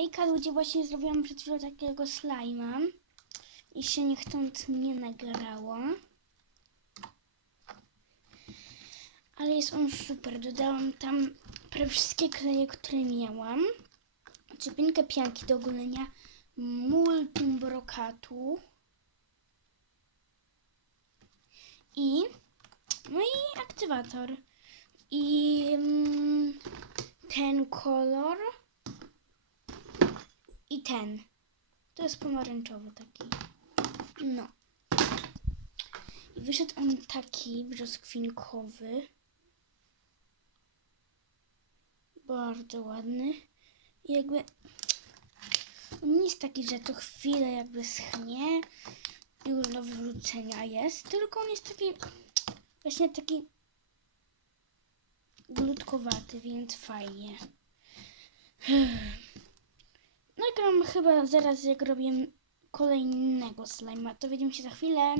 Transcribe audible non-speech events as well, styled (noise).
Hejka ludzie, właśnie zrobiłam przed chwilą takiego slajma i się niechcąc mnie nagrało. Ale jest on super. Dodałam tam prawie wszystkie kleje, które miałam. Ciepinkę pianki do golenia, multum brokatu i no i aktywator. I mm, ten kolor ten. To jest pomarańczowy taki. No. I wyszedł on taki brzoskwinkowy. Bardzo ładny. I jakby on nie jest taki, że to chwilę jakby schnie i już do wyrzucenia jest, tylko on jest taki właśnie taki glutkowaty, więc fajnie. (sighs) Chyba zaraz jak robię kolejnego slajma. To widzimy się za chwilę.